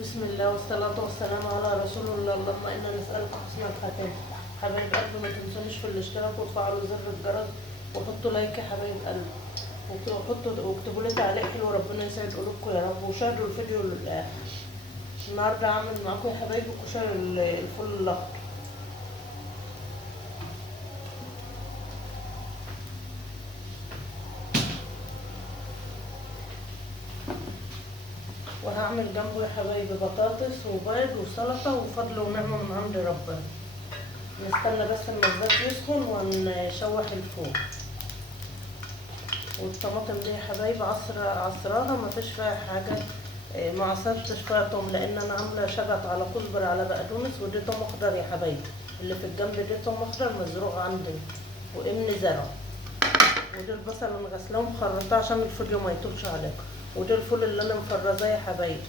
بسم الله والصلاة والسلام على رسول الله. اللهم إنا نسألك حسن الخاتم. حبايب قلبي، ما تنسونيش في الاشتراك وتفعلوا زر الجرس وحطوا لايك يا حبايب قلبي، واكتبوا لي تعليق حلو. ربنا يسعد قلوبكم يا رب، وشاهدوا الفيديو للآخر. النهارده هعمل معاكم يا حبايبي كشري الفول الأخضر. وهعمل جنبه يا حبايبي بطاطس وبيض وسلطة وفضل ونعمة من عند ربنا. نستنى بس اما الزيت يسخن ونشوح الفول. والطماطم دي يا حبايبي عصراها مفيش فيها حاجة. ما عصرتش فيها توم، لان انا عامله شبت على كزبره على بقدونس، ودي توم اخضر يا حبايبي. اللي في الجنب دي توم اخضر مزروع عندي وابن زرع. ودي البصل اللي غسلاه ومخرطاه عشان الفيديو ما يطولش عليكم. ودي الفول اللي انا مفرزاه يا حبايبي،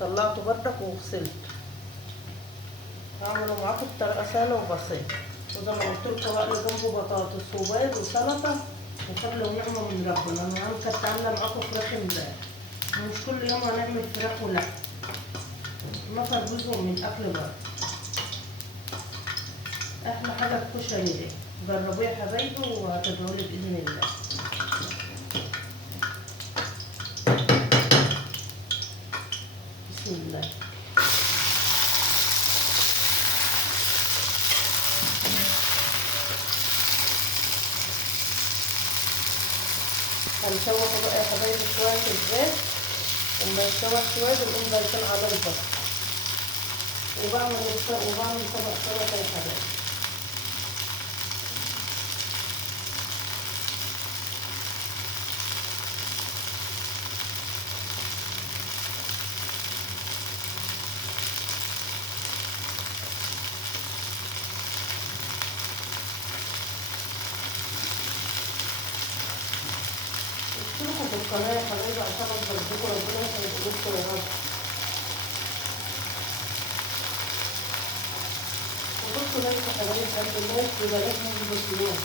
طلعته بردك وغسلته. هعمله معاكم بطريقه سهله وبسيطه. وزي ما قلت لكم بقى جنبه بطاطس وبيض وسلطه وفضل ونعمه من ربنا. انا كنت عامله معاكم فراخ امبارح، مش كل يوم هنعمل فراخ ولحم، نفر جزء من الاكل بره. احلى حاجه الكشري دي، جربوه يا حبايبي وهتدعوا لي باذن الله. بسم الله. هنشوح بقى يا حبايبي شويه في الزيت، وما يتشوح شويه بنقوم ضايفين على البصل، وبعمل طبق سلطه يا حبايبي. اشتركوا في القناه يا حبايبي عشان اصدقكم. ربنا يسعد قلوبكم يا رب. وحطوا لايك يا حبايبي، قد اللايك ببلاش من البطلون.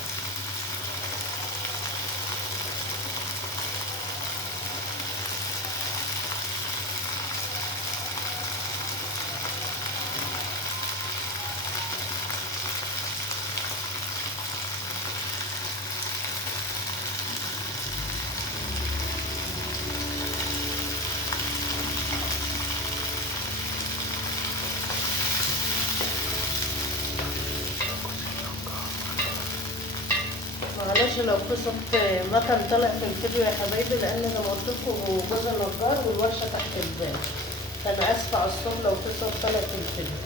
معلش لو في صوت مكن طلع في الفيديو يا حبايبي، لان زي ما قلت لكم جوز النجار والورشه تحت الباب، فانا اسفه على الصوت لو في صوت طلع في الفيديو.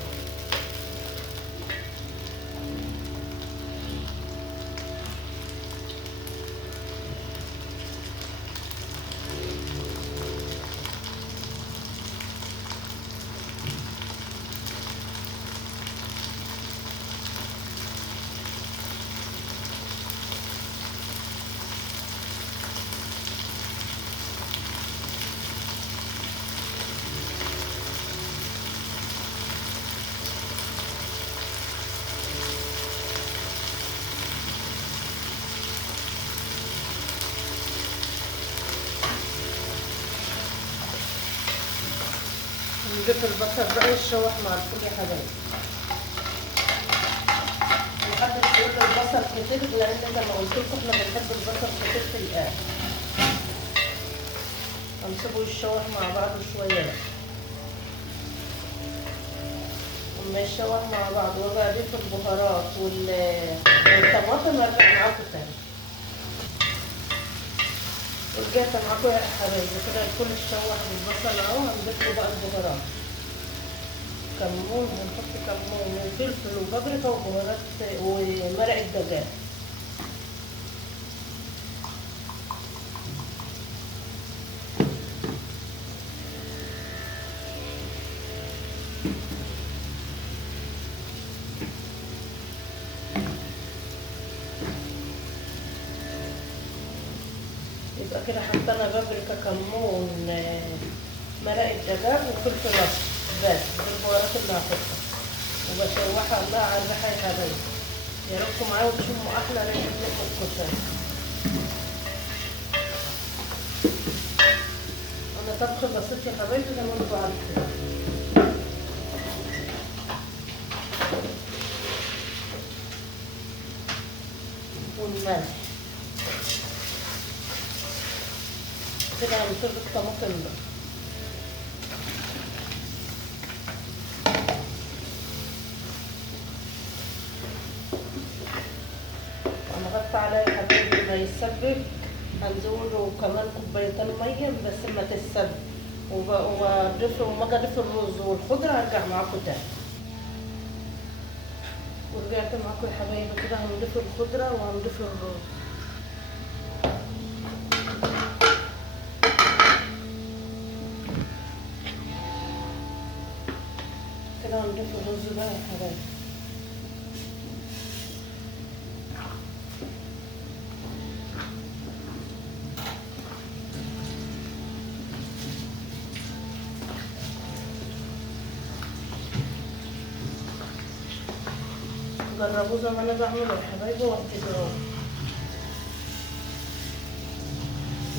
نضيف البصل بقى يتشوح مع الفول يا حبايبي. محدش يقول البصل كتير، لان زي ما قلت لكم احنا بنحب البصل كتير في الاكل. هنسيبه يتشوح مع بعضه شويه بقى. لما يتشوح مع بعض واجي اضيف البهارات والطماطم ارجع معاكم تاني. ورجعت معاكم يا حبايبي كده الفول اتشوح بالبصل اهو. هنضيف له بقى البهارات، كمون، هنحط كمون وفلفل وبابريكا وبهارات ومرق الدجاج. يبقى كده حطينا بابريكا، كمون، مرق الدجاج وفلفل اسمر، بس دي البهارات اللي هحطها وبشوحها الله على الريحه يا حبايبي. يا ريتكم معايا وتشموا احلى ريحه لحمه الكشري. انا طبخ بسيط يا حبايبي زي ما انتوا عارفين. والملح. كده هنصب الطماطم بقى. هنغطي عليه يا حبايبي ما يتسبك. هنزوده كمان كوبايتين ميه بس ما تتسبك، واضيف وما اجي اضيف الرز والخضره هرجع معاكم تاني. ورجعت معاكم يا حبايبي. كده هنضيف الخضره وهنضيف الرز. كده هنضيف الرز بقى يا حبايبي. جربوه زي ما انا بعمله يا حبايبي واعتبروه.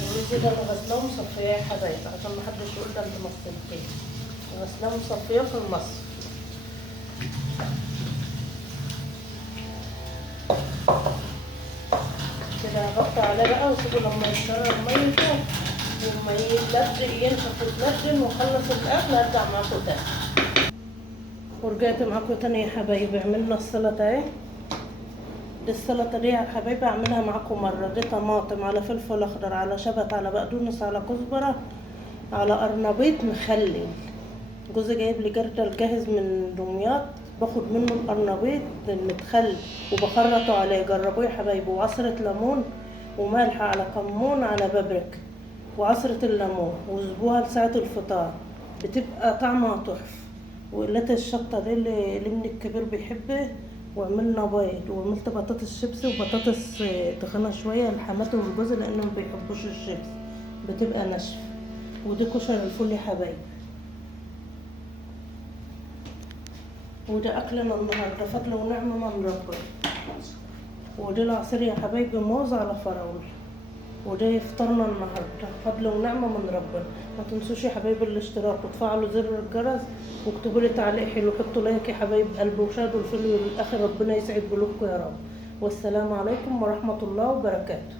الرز ده انا غسلاه ومصفياه يا حبايبي عشان محدش يقول ده انت مصفيتيه. غسلاه ومصفياه في المصفى. كده هغطي عليه بقى واسيبه لما يتشرب ميته وما ينشف ويتلجن واخلص الاكل هرجع معاكم تاني. ورجعت معاكم تاني يا حبايبي. عملنا السلطه اهي. دي السلطه دي يا حبايبي اعملها معاكم مره. دي طماطم على فلفل اخضر على شبت على بقدونس على كزبره على قرنبيط مخلل. جوزي جايب لي جردل جاهز من دمياط، باخد منه القرنبيط المتخلل وبخرطه عليه. جربوه يا حبايبي. وعصره ليمون وملح على كمون على بابريكا وعصره الليمون واسيبوها لساعه الفطار بتبقى طعمها تحفه. وقلت الشطه دي اللي ابني الكبير بيحبه. وعملنا بيض وعملت بطاطس شيبسي وبطاطس تخينه شويه لحماتي والجوز لانهم بيحبوش الشيبسي بتبقى ناشفه. ودي كشري الفول يا حبايبي. وده اكلنا النهارده فضل ونعمه من ربنا. وده العصير يا حبايبي موز على فراوله. وده فطرنا النهارده فضل ونعمه من ربنا. ما تنسوش يا حبايبي الاشتراك وتفعلوا زر الجرس واكتبوا لي تعليق حلو. حطوا لايك يا حبايب قلبي وشاهدوا الفيديو للاخر. ربنا يسعد قلوبكم يا رب. والسلام عليكم ورحمه الله وبركاته.